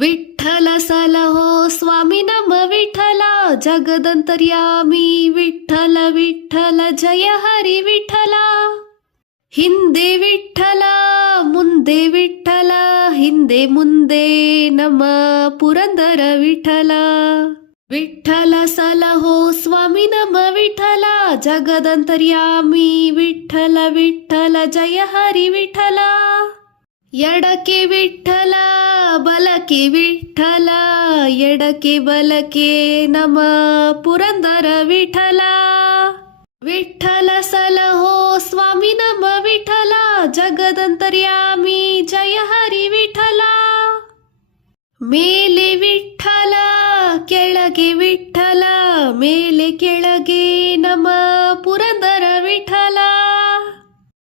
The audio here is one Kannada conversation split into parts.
विठ्ठल सलहो स्वामी नम विठ्ठला, जगदंतर्यामी विठ्ठल विठ्ठल जय हरी विठ्ठला. ಹಿಂದೆ ವಿಠ್ಠಲ ಮುಂದೆ ವಿಠ್ಠಲ, ಹಿಂದೆ ಮುಂದೆ ನಮ ಪುರಂದರ ವಿಠ್ಠಲ. ವಿಠ್ಠಲ ಸಲಹೋ ಸ್ವಾಮಿ ನಮ ವಿಠ್ಠಲ, ಜಗದಂತರ್ಯಾಮಿ ವಿಠ್ಠಲ ವಿಠ್ಠಲ ಜಯ ಹರಿ ವಿಠ್ಠಲ. ಎಡಕ್ಕೆ ವಿಠ್ಠಲ ಬಲಕ್ಕೆ ವಿಠ್ಠಲ, ಎಡಕ್ಕೆ ಬಲಕ್ಕೆ ನಮ ಪುರಂದರ ವಿಠ್ಠಲ. ವಿಠ್ಠಲ ಸಲಹೋ ಸ್ವಾಮಿ ನಮ ವಿಠ್ಠಲ, ಜಗದಂತರ್ಯಾಮಿ ಜಯ ಹರಿ ವಿಠ್ಠಲ. ಮೇಲೆ ವಿಠ್ಠಲ ಕೆಳಗೆ ವಿಠ್ಠಲ, ಮೇಲೆ ಕೆಳಗೆ ನಮ ಪುರಂದರ ವಿಠ್ಠಲ.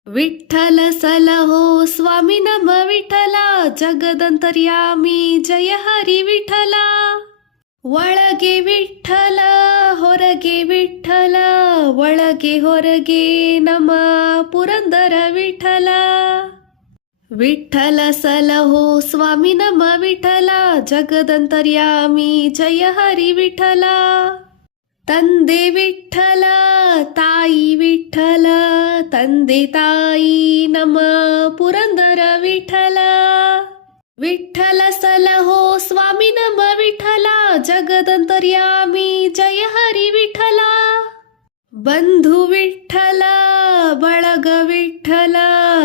ವಿಠ್ಠಲ ಸಲಹೋ ಸ್ವಾಮಿ ನಮ ವಿಠ್ಠಲ, ಜಗದಂತರ್ಯಾಮಿ ಜಯ ಹರಿ ವಿಠ್ಠಲ. ಒಳಗೆ ವಿಠ್ಠಲ ಹೊರಗೆ ವಿಠ್ಠಲ, ಒಳಗೆ ಹೊರಗೆ ನಮ ಪುರಂದರ ವಿಠ್ಠಲ. ವಿಠ್ಠಲ ಸಲಹೋ ಸ್ವಾಮಿ ನಮ ವಿಠ್ಠಲ, ಜಗದಂತರ್ಯಾಮಿ ಜಯ ಹರಿ ವಿಠ್ಠಲ. ತಂದೆ ವಿಠ್ಠಲ ತಾಯಿ ವಿಠ್ಠಲ, ತಂದೆ ತಾಯಿ ನಮ ಪುರಂದರ ವಿಠ್ಠಲ. ವಿಠ್ಠಲ ಸಲಹೋ ಸ್ವಾಮಿ ನಮ ವಿಠ್ಠಲ, ಜಗದಂತರ್ಯಾಮಿ ಜಯ ಹರಿ ವಿಠ್ಠಲ. ಬಂಧು ವಿಠ್ಠಲ ಬಳಗ ವಿಠ್ಠಲ,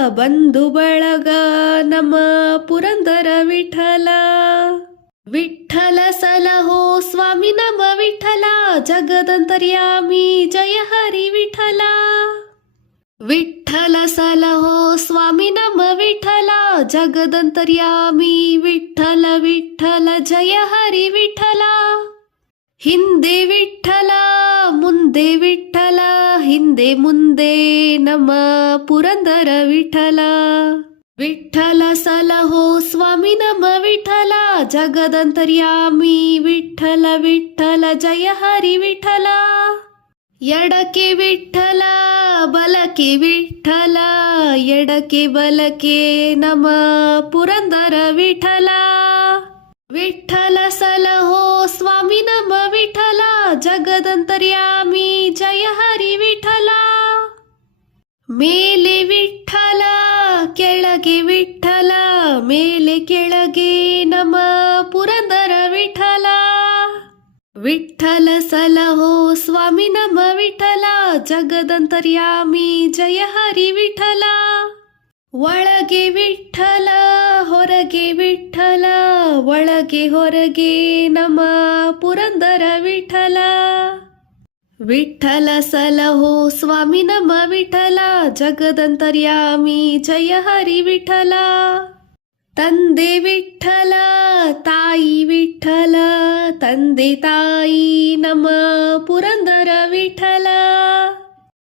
ಬಂಧು ಬಳಗ ನಮ ಪುರಂದರ ವಿಠ್ಠಲ. ವಿಠ್ಠಲ ಸಲಹೋ ಸ್ವಾಮಿ ನಮ ವಿಠ್ಠಲ, ಜಗದಂತರ್ಯಾಮಿ ಜಯ ಹರಿ ವಿಠ್ಠಲ. ವಿಠ್ಠಲ ಸಲಹೋ ಸ್ವಾಮಿ ನಮ ವಿಠ್ಠಲ, ಜಗದಂತರ್ಯಾಮಿ ವಿಠ್ಠಲ ವಿಠ್ಠಲ ಜಯ ಹರಿ ವಿಠ್ಠಲ. ಹಿಂದೆ ವಿಠ್ಠಲ ಮುಂದೆ ವಿಠ್ಠಲ, ಹಿಂದೆ ಮುಂದೆ ನಮ ಪುರಂದರ ವಿಠ್ಠಲ. ವಿಠ್ಠಲ ಸಲಹೋ ಸ್ವಾಮಿ ನಮ ವಿಠ್ಠಲ, ಜಗದಂತರ್ಯಾಮಿ ವಿಠ್ಠಲ ವಿಠ್ಠಲ ಜಯ ಹರಿ ವಿಠ್ಠಲ. ಎಡಕ್ಕೆ ವಿಠ್ಠಲ ಬಲಕ್ಕೆ ವಿಠ್ಠಲ, ಎಡಕ್ಕೆ ಬಲಕ್ಕೆ ನಮ ಪುರಂದರ ವಿಠ್ಠಲ. ವಿಠ್ಠಲ ಸಲಹೋ ಸ್ವಾಮಿ ನಮ ವಿಠ್ಠಲ, ಜಗದಂತರ್ಯಾಮಿ ಜಯ ಹರಿ ವಿಠ್ಠಲ. ಮೇಲೆ ವಿಠ್ಠಲ ಕೆಳಗೆ ವಿಠ್ಠಲ, ಮೇಲೆ ಕೆಳಗೆ ನಮ ಪುರಂದರ ವಿಠ್ಠಲ. ವಿಠ್ಠಲ ಸಲಹೋ ಸ್ವಾಮಿ ನಮ ವಿಠ್ಠಲ, ಜಗದಂತರ್ಯಾಮಿ ಜಯ ಹರಿ ವಿಠ್ಠಲ. ಒಳಗೆ ವಿಠ್ಠಲ ಹೊರಗೆ ವಿಠ್ಠಲ, ಒಳಗೆ ಹೊರಗೆ ನಮ ಪುರಂದರ ವಿಠ್ಠಲ. ವಿಠ್ಠಲ ಸಲಹೋ ಸ್ವಾಮಿ ನಮ ವಿಠ್ಠಲ, ಜಗದಂತರ್ಯಾಮಿ ಜಯ ಹರಿ ವಿಠ್ಠಲ. ತಂದೆ ವಿಠ್ಠಲ ತಾಯಿ ವಿಠ್ಠಲ, ತಂದೆ ತಾಯಿ ನಮ ಪುರಂದರ ವಿಠ್ಠಲ.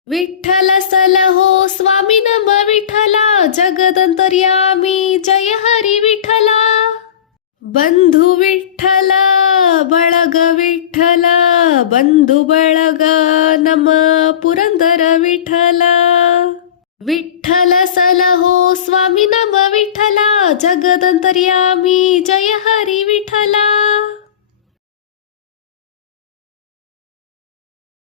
ವಿಠ್ಠಲ ಸಲಹೋ ಸ್ವಾಮಿ ನಮ ವಿಠ್ಠಲ, ಜಗದಂತರ್ಯಾಮಿ ಜಯ ಹರಿ ವಿಠ್ಠಲ. ಬಂಧು ವಿಠ್ಠಲ ಬಳಗ ವಿಠ್ಠಲ, ಬಂಧು ಬಳಗ ನಮ ಪುರಂದರ ವಿಠ್ಠಲ. ವಿಠ್ಠಲ ಸಲಹೋ ಸ್ವಾಮಿ ನಮ ವಿಠ್ಠಲ, ಜಗದಂತರ್ಯಾಮಿ ಜಯ ಹರಿ ವಿಠ್ಠಲ.